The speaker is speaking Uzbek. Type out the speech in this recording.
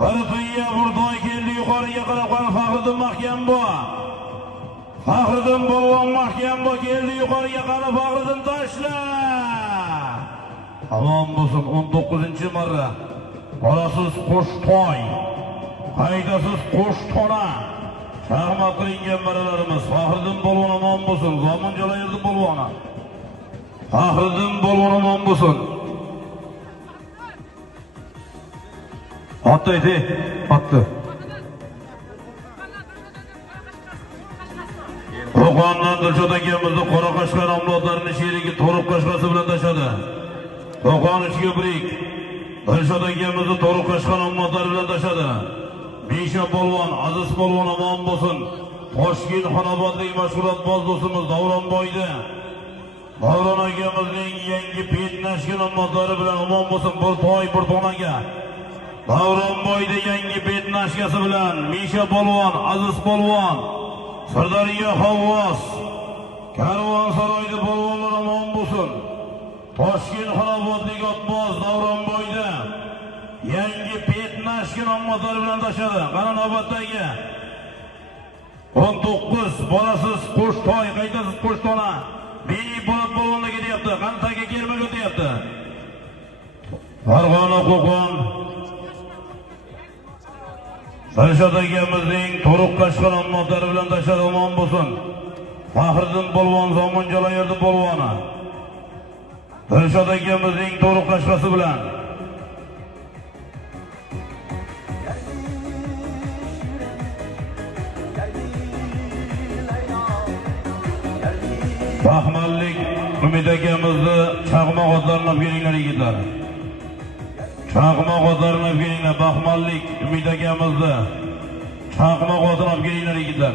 Barfiya burdoy keldi yuqoriga qarab Faxriddin Mahkambo. Faxriddin Polvon Mahkambo keldi yuqoriga qarab Faxriddin tashla. Hamon bo'lsin 19-marra. Bolasiz Qo'shtoy. Haydasiz Qo'shtona. Shahmat qilingan maralarimiz Faxriddin Polvon omon bo'lsin. Zomin Jolayirdi polvoni. Faxriddin Polvon omon bo'lsin. Attaydi, attı. Qo'qondan Dilshod akamizni qora qashqa nomlodlarini sherigi To'riq qashqasi bilan tashladi. Qo'qon ichiga birik. Dilshod akamizni To'riq qashqa nomlodlari bilan tashladi. Besha polvon, Aziz polvon omon bo'lsin. Toshkent xonobodlik mashg'ulotboz do'stimiz Davronboyda. Davron akamizning yangi petnashgan nomlodlari bilan omon bo'lsin. Bir to'y, bir to'naga. Davronboyda yangi petnashkasi bilan Misha polvon, Aziz polvon, Sirdaryo Havvos, Karvonsaroyda polvonlar omon bo'lsin. Toshkent xonobodlik otboz Davronboyda yangi petnashgan nomlodlari bilan tashladi. Qani navbatdagi 19 bolasiz Qo'shtoy, qaydasiz Qo'shtona. Beni bo'lib polvonlar ketyapti. Qani taga kelmaga o'tyapti. Farg'ona Qo'qon Dilshod akamizning To'riq qashqa nomlodlari bilan tashladi omon bo'lsin. Faxriddin polvon, Zomin Jolayirdi polvoni. Dilshod akamizning To'riq qashqasi bilan Baxmallik Umid akamizni chaqmoq otlarini olib kelinglar yigitlar. Chaqmoq otlarini olib kelinglar. Baxmallik Umid akamizni chaqmoq otlarini olib kelinglar yigitlar.